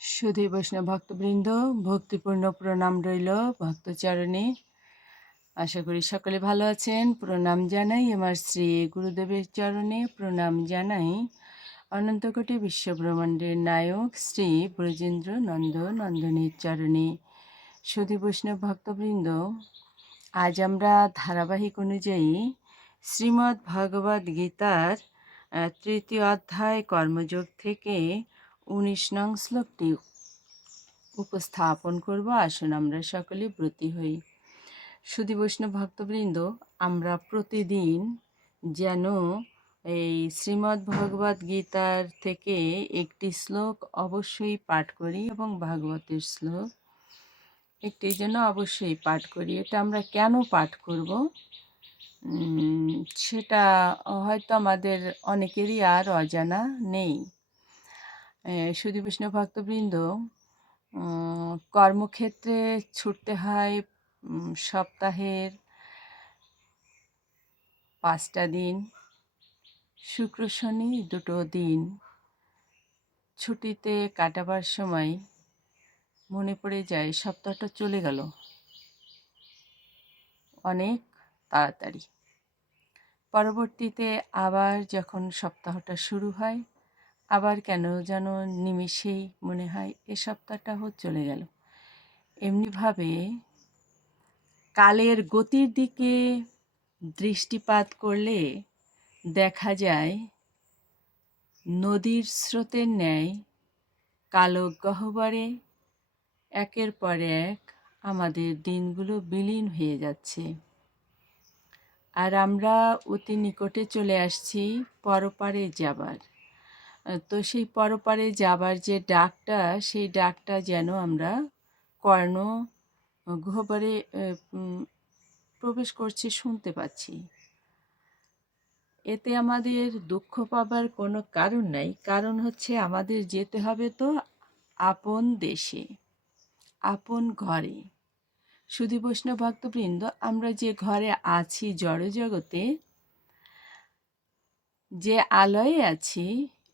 সুধী বৈষ্ণব ভক্তবৃন্দ, ভক্তিপূর্ণ প্রণাম রইল ভক্তচরণে। আশা করি সকলে ভালো আছেন। প্রণাম জানাই আমার শ্রী গুরুদেবের চরণে। প্রণাম জানাই অনন্তকোটি বিশ্বব্রহ্মাণ্ডের নায়ক শ্রী ব্রজেন্দ্র নন্দ নন্দনের চরণে। সুধী বৈষ্ণব ভক্তবৃন্দ, আজ আমরা ধারাবাহিক অনুযায়ী শ্রীমদ্ ভগবদ গীতার তৃতীয় অধ্যায় কর্মযোগ থেকে উনিশ নং শ্লোকটি। উপস্থাপন করব, আসুন আমরা সকলে ব্রতী হই। সুধী বৈষ্ণব ভক্তবৃন্দ, আমরা প্রতিদিন যেন এই শ্রীমদ্ ভগবদ গীতার থেকে একটি শ্লোক অবশ্যই পাঠ করি এবং ভাগবতের শ্লোক একটি যেন অবশ্যই পাঠ করি। এটা আমরা কেন পাঠ করব? সেটা হয়তো আমাদের অনেকেরই আর অজানা নেই। সুদী বৈষ্ণব ভক্তবৃন্দ কর্মক্ষেত্রে ছুটতে হয় সপ্তাহের পাঁচটা দিন, শুক্র, শনি দুটো দিন। ছুটিতে কাটাবার সময় মনে পড়ে যায়, সপ্তাহটা চলে গেল। অনেক তাড়াতাড়ি। পরবর্তীতে আবার যখন সপ্তাহটা শুরু হয় আবার কেন যেন নিমিষেই মনে হয় এ সপ্তাহটা সপ্তাহটাও চলে গেল। এমনিভাবে কালের গতির দিকে দৃষ্টিপাত করলে দেখা যায় নদীর স্রোতের ন্যায় কালো গহ্বরে একের পর এক আমাদের দিনগুলো বিলীন হয়ে যাচ্ছে। আর আমরা অতি নিকটে চলে আসছি পরপারে যাবার। তো সেই পরপারে যাবার যে ডাকটা, সেই ডাকটা যেন আমরা কর্ণ গহ্বরে প্রবেশ করছি, শুনতে পাচ্ছি। এতে আমাদের দুঃখ পাবার কোনো কারণ নাই। কারণ হচ্ছে আমাদের যেতে হবে তো আপন দেশে, আপন ঘরে। সুধী বৈষ্ণব ভক্তবৃন্দ, আমরা যে ঘরে আছি জড়জগতে, যে আলোয় আছি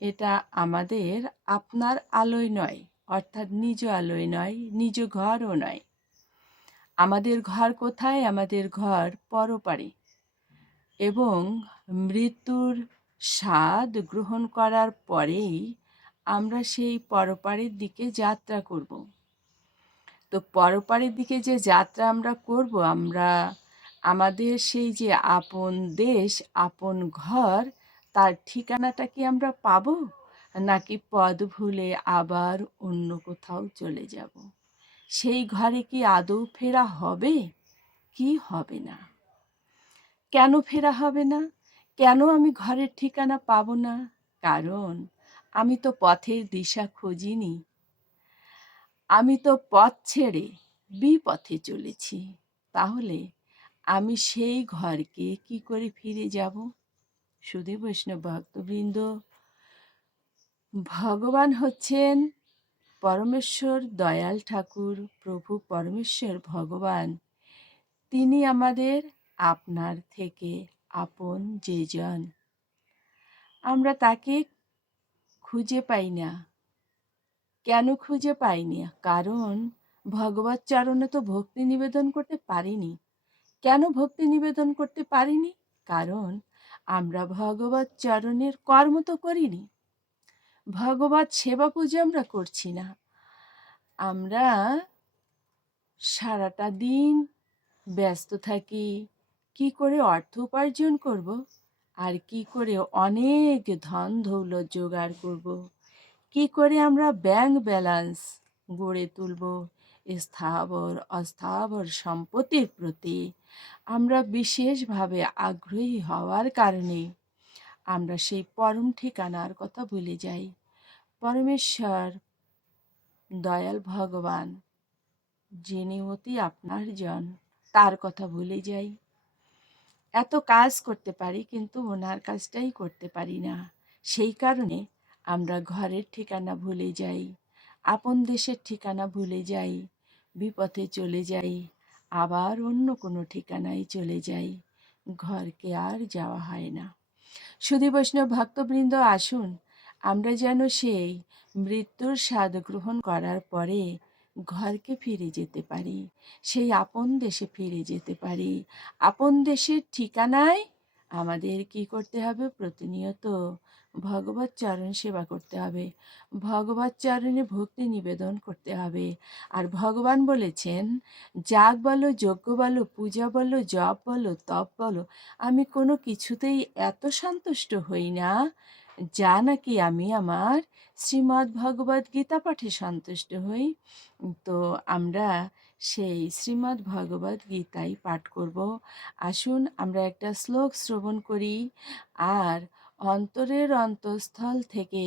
এটা আমাদের আপনার আলোয় নয়, অর্থাৎ নিজ আলোয় নয়, নিজ ঘরও নয়। আমাদের ঘর কোথায়? আমাদের ঘর পরপারে। এবং মৃত্যুর স্বাদ গ্রহণ করার পরেই আমরা সেই পরপারের দিকে যাত্রা করব। তো পরপারের দিকে যে যাত্রা আমরা করব, আমরা, আমাদের সেই যে আপন দেশ, আপন ঘর তার ঠিকানাটা কি আমরা পাবো? নাকি পদ ভুলে আবার অন্য কোথাও চলে যাব? সেই ঘরে কি আদৌ ফেরা হবে? কি হবে না? কেন ফেরা হবে না? কেন আমি ঘরের ঠিকানা পাবো না? কারণ আমি তো পথের দিশা খুঁজিনি। আমি তো পথ ছেড়ে বিপথে চলেছি। তাহলে আমি সেই ঘরকে কি করে ফিরে যাব? সুধী বৈষ্ণব ভক্তবৃন্দ। ভগবান হচ্ছেন পরমেশ্বর দয়াল ঠাকুর, প্রভু পরমেশ্বর ভগবান। তিনি আমাদের আপনার থেকে আপন যে যেজন আমরা তাকে খুঁজে পাই না। কেন খুঁজে পাই না? কারণ ভগবত চরণে তো ভক্তি নিবেদন করতে পারিনি। কেন ভক্তি নিবেদন করতে পারিনি? কারণ আমরা ভগবত চরণের কর্ম তো করিনি। ভগবত সেবা পুজো আমরা করছি না। আমরা সারাটা দিন ব্যস্ত থাকি, কি করে অর্থ উপার্জন করব আর কি করে অনেক ধন দৌলত জোগাড় করব, কি করে আমরা ব্যাংক ব্যালেন্স গড়ে তুলব স্থাবর, অস্থাবর সম্পত্তির প্রতি আমরা বিশেষভাবে আগ্রহী হওয়ার কারণে আমরা সেই পরম ঠিকানার কথা ভুলে যাই। পরমেশ্বর, দয়াল ভগবান, যিনি অতি আপনার জন, তার কথা ভুলে যাই। এত কাজ করতে পারি কিন্তু ওনার কাজটাই করতে পারি না। সেই কারণে আমরা ঘরের ঠিকানা ভুলে যাই। আপন দেশের ঠিকানা ভুলে যাই, বিপথে চলে যাই, আবার অন্য কোনো ঠিকানায় চলে যাই, ঘরকে আর যাওয়া হয় না। সুধী বৈষ্ণব ভক্তবৃন্দ, আসুন, আমরা যেন সেই মৃত্যুর স্বাদ গ্রহণ করার পরে ঘরকে ফিরে যেতে পারি, সেই আপন দেশে ফিরে যেতে পারি। আপন দেশের ঠিকানায় আমাদের কি করতে হবে? প্রতিনিয়ত ভগবত চরণ সেবা করতে হবে। ভগবত চরণে ভক্তি নিবেদন করতে হবে। আর ভগবান বলেছেন, যাগ বলো, যজ্ঞ বলো, পূজা বলো, জপ বলো, তপ বলো, আমি কোনো কিছুতেই এত সন্তুষ্ট হই না যা নাকি আমি আমার শ্রীমদ্ ভগবদ গীতা পাঠে সন্তুষ্ট হই? তো আমরা সেই শ্রীমদ্ ভগবদ গীতাই পাঠ করব। আসুন আমরা একটা শ্লোক শ্রবণ করি। আর অন্তরের অন্তঃস্থল থেকে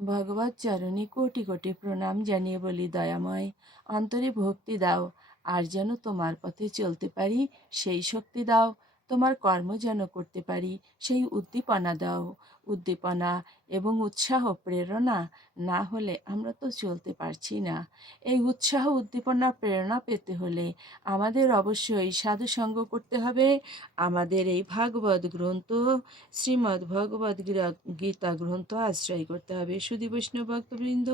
ভগবত চরণে কোটি কোটি প্রণাম জানিয়ে বলি, দয়াময়। অন্তরে ভক্তি দাও, আর যেন তোমার পথে চলতে পারি, সেই শক্তি দাও। তোমার কর্ম যেন করতে পারি, সেই উদ্দীপনা দাও। উদ্দীপনা এবং উৎসাহ প্রেরণা না হলে আমরা তো চলতে পারছি না। এই উৎসাহ, উদ্দীপনা, প্রেরণা পেতে হলে আমাদের অবশ্যই সাধুসঙ্গ করতে হবে। আমাদের এই ভাগবত গ্রন্থ, শ্রীমদ্ ভগবদ গীতা গ্রন্থ আশ্রয় করতে হবে। সুদী বৈষ্ণব ভক্তবৃন্দ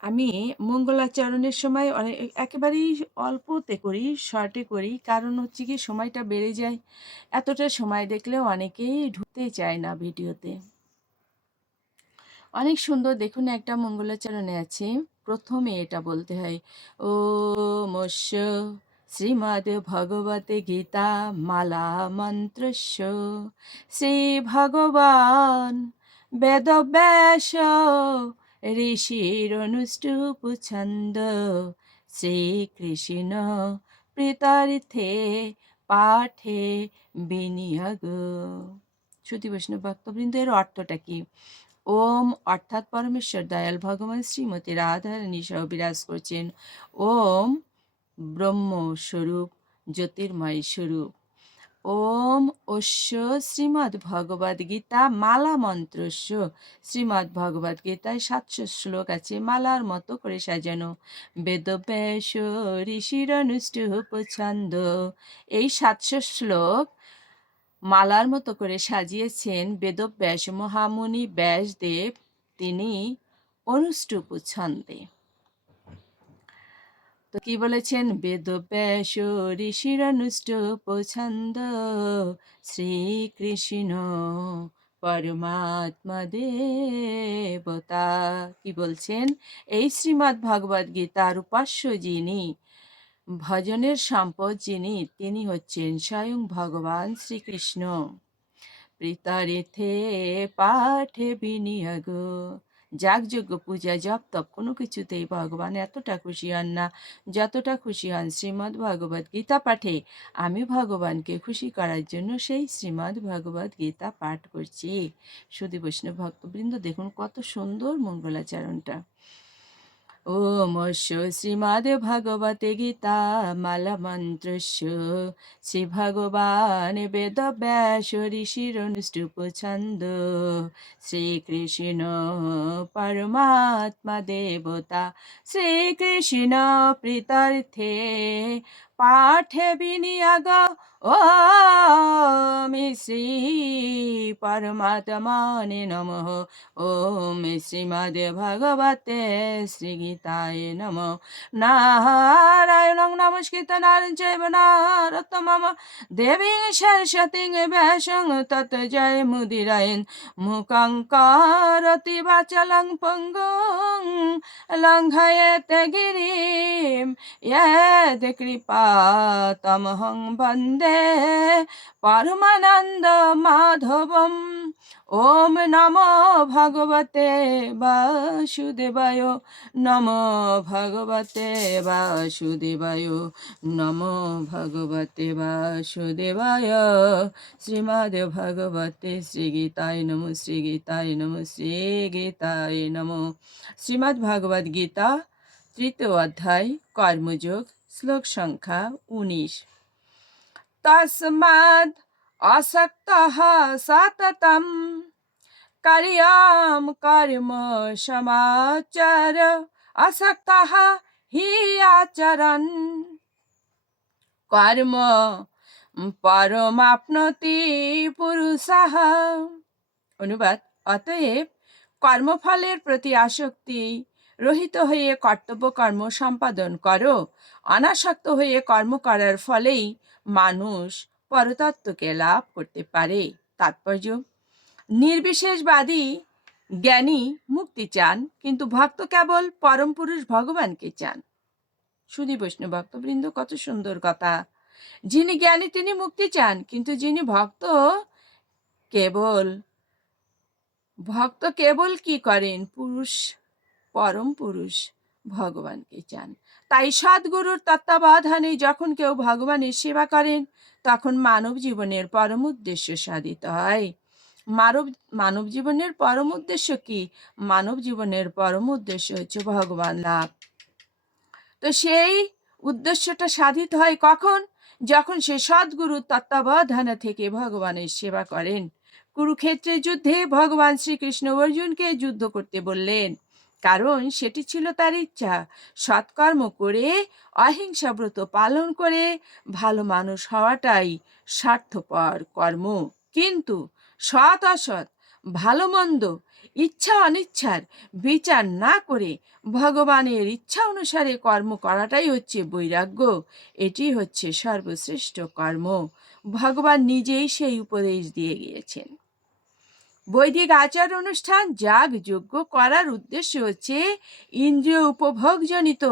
আমি মঙ্গলাচরণের সময় অনেক, একেবারেই অল্পতে করি, শর্টে করি। কারণ হচ্ছে কি, সময়টা বেড়ে যায়। এতটা সময় দেখলেও অনেকেই ঢুকতে চায় না ভিডিওতে। অনেক সুন্দর দেখুন একটা মঙ্গলাচরণে আছে। প্রথমে এটা বলতে হয় ও মস্য শ্রীমদ ভগবতে গীতা মালা মন্ত্রস্য। শ্রী ভগবান বেদব্যাস ঋষির অনুষ্টুপ ছন্দ। শ্রীকৃষ্ণ প্রীতার্থে পাঠে বিনিয়োগ। শ্রুতি বৈষ্ণব ভক্তবৃন্দ এর অর্থটা কি? ওম অর্থাৎ পরমেশ্বর, দয়াল ভগবান শ্রীমতী রাধারানী সহ বিরাজ করছেন। ওম ব্রহ্মস্বরূপ, জ্যোতির্ময় স্বরূপ। ওম অশ্য শ্রীমদ্ ভগবদ গীতা মালা মন্ত্রস্য। শ্রীমদ্ ভগবদ গীতায় সাতশো শ্লোক আছে, মালার মতো করে সাজানো। বেদব্যাস ঋষির অনুষ্ঠুপ ছন্দ এই সাতশো শ্লোক মালার মতো করে সাজিয়েছেন বেদব্যাস মহামুনি ব্যাসদেব। তিনি অনুষ্ঠুপ ছন্দে তো কি বলেছেন? বেদ ঋষির অনুষ্ঠুপ ছন্দ শ্রীকৃষ্ণ পরমাত্মা দেবতা। কি বলছেন? এই শ্রীমৎ ভগবদ গীতার উপাস্য যিনি, ভজনের সম্পদ যিনি, তিনি হচ্ছেন স্বয়ং ভগবান শ্রীকৃষ্ণ। প্রীতারেথে পাঠে বিনিয়োগ। যাগযজ্ঞ, পূজা, জপ, তপ কোনো কিছুতেই ভগবান এতটা খুশি হন না, যতটা খুশি হন শ্রীমদ্ ভগবত গীতা পাঠে। আমি ভগবানকে খুশি করার জন্য সেই শ্রীমদ্ ভগবত গীতা পাঠ করছি। সুদী বৈষ্ণব ভক্তবৃন্দ দেখুন কত সুন্দর মঙ্গলাচরণটা। ওমস্য শ্রীমদ ভগবতে গীতা মালমন্ত্রস্য শ্রী ভগবান বেদ ব্যাস ঋষির অনুষ্ঠুপ ছন্দ শ্রীকৃষ্ণ পরমাত্মা দেবতা শ্রীকৃষ্ণ প্রীতার্থে পাঠে বিনিয়োগ, ও শ্রী পরমাত্মানে নম। ও শ্রীমদ ভগবতে শ্রী গীতায় নম। নারায়ণ নমস্কৃত নারায়ণ চৈব নারতমম দেবী সরস্বতী ব্যাসং তত জয় মুদিরায়ণ মুকং করতি বাচলং পঙ্গুং। লঙ্ঘয়েত গিরিম। কৃপা তমহং বন্দে পরমানন্দ মাধবম ওম নম ভগবতে বাসুদেবায় নম ভগবতে বাসুদেবায় নম ভগবতে বাসুদেবায় শ্রীমদ ভগবতে শ্রীগীতায় নমো শ্রীগীতায় নমো শ্রীগীতায় নমো শ্রীমদ্ ভগবদ্গীতা তৃতীয় অধ্যায় কর্মযোগ শ্লোক সংখ্যা উনিশ। তসমাদ আসক্ত সততম। কার্যম কর্ম সমাচার। আসক্ত হি আচরণ। কর্ম পরমাপ্নতি পুরুষ। অনুবাদ, অতএব কর্মফলের প্রতি আসক্তি রহিত হয়ে কর্তব্য কর্ম সম্পাদন করো। অনাসক্ত হয়ে কর্ম করার ফলেই মানুষ পরতত্ত্বকে লাভ করতে পারে। তাৎপর্য, নির্বিশেষবাদী জ্ঞানী মুক্তি চান, কিন্তু ভক্ত কেবল পরম পুরুষ ভগবানকে চান। শুধু বৈষ্ণব ভক্তবৃন্দ, কত সুন্দর কথা। যিনি জ্ঞানী, তিনি মুক্তি চান, কিন্তু যিনি ভক্ত কেবল ভক্ত কেবল কি করেন? পুরুষ পরম পুরুষ ভগবানকে চান। তাই সদ্গুরুর তত্ত্বাবধানে যখন কেউ ভগবানের সেবা করেন, তখন মানব জীবনের পরম উদ্দেশ্য সাধিত হয়। মানব মানব জীবনের পরম উদ্দেশ্য কি? মানব জীবনের পরম উদ্দেশ্য হচ্ছে ভগবান লাভ। তো সেই উদ্দেশ্যটা সাধিত হয় কখন? যখন সে সদ্গুরুর তত্ত্বাবধানে থেকে ভগবানের সেবা করেন। কুরুক্ষেত্রের যুদ্ধে ভগবান শ্রীকৃষ্ণ অর্জুনকে যুদ্ধ করতে বললেন। কারণ সেটি ছিল তার ইচ্ছা। সৎকর্ম করে, অহিংসা ব্রত পালন করে, ভালো মানুষ হওয়াটাই স্বার্থপর কর্ম। কিন্তু সৎ অসৎ, ভালো মন্দ, ইচ্ছা অনিচ্ছার বিচার না করে ভগবানের ইচ্ছা অনুসারে কর্ম করাটাই হচ্ছে বৈরাগ্য। এটি হচ্ছে সর্বশ্রেষ্ঠ কর্ম। ভগবান নিজেই সেই উপদেশ দিয়ে গিয়েছেন। বৈদিক আচার অনুষ্ঠান যাগ যজ্ঞ করার উদ্দেশ্য হচ্ছে ইন্দ্রিয় উপভোগজনিত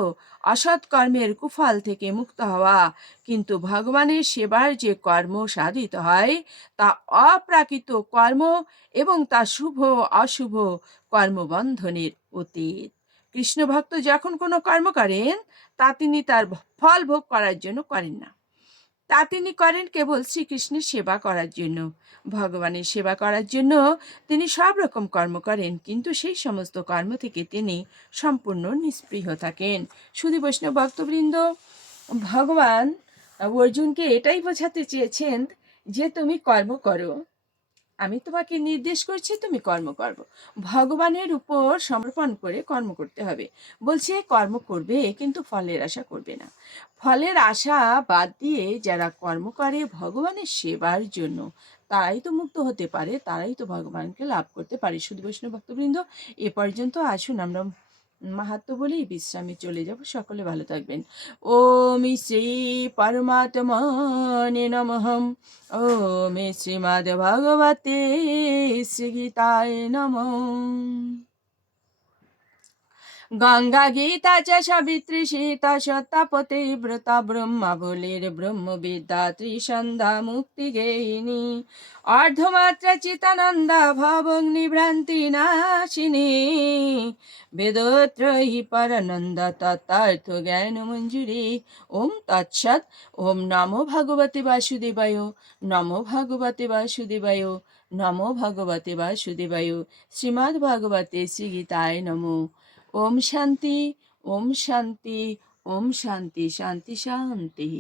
অসৎ কর্মের কুফল থেকে মুক্ত হওয়া। কিন্তু ভগবানের সেবার যে কর্ম সাধিত হয়, তা অপ্রাকৃত কর্ম এবং তা শুভ অশুভ কর্মবন্ধনের অতীত। কৃষ্ণ ভক্ত যখন কোনো কর্ম করেন, তা তিনি তার ফল ভোগ করার জন্য করেন না। তা তিনি করেন কেবল শ্রীকৃষ্ণের সেবা করার জন্য। ভগবানের সেবা করার জন্য তিনি সব রকম কর্ম করেন, কিন্তু সেই সমস্ত কর্ম থেকে তিনি সম্পূর্ণ নিষ্পৃহ থাকেন। শুধু বৈষ্ণব ভক্তবৃন্দ, ভগবান অর্জুনকে এটাই বোঝাতে চেয়েছেন যে তুমি কর্ম করো। আমি তোমাকে নির্দেশ করছি, তুমি কর্ম করব ভগবানের উপর সমর্পণ করে কর্ম করতে হবে। বলছে, কর্ম করবে, কিন্তু ফলের আশা করবে না। ফলের আশা বাদ দিয়ে যারা কর্ম করে ভগবানের সেবার জন্য, তারাই তো মুক্ত হতে পারে, তারাই তো ভগবানকে লাভ করতে পারে। শুধু বৈষ্ণব ভক্তবৃন্দ, এ পর্যন্ত আসুন, আমরা মাহাত্ম বলেই বিশ্রামে চলে যাব। সকলে ভালো থাকবেন। ওম শ্রী পরমাত্মনে নমহম ওম শ্রীমদ ভগবতে শ্রীগীতায় নমঃ। গঙ্গা গীতা চ সাবিত্রী সীতা সত্তাপতে ব্রতা ব্রহ্মা বলির ব্রহ্মবিদ্যা ত্রিসন্ধ্যা মুক্তি গেহিনী। অর্ধমাত্রা চিতানন্দা ভবগ্নি ভ্রান্তি নাশিনী। বেদত্রয়ী পরানন্দ তত্তার্থ জ্ঞান মঞ্জুরি। ওম তৎসৎ, ওম নমো ভগবতে বাসুদেবায়। নমো ভগবতে বাসুদেবায়। নমো ভগবতে বাসুদেবায়। শ্রীমদ্ ভগবতে শ্রীগীতায় নমো। ওম শান্তি ওম শান্তি ওম শান্তি শান্তি শান্তি।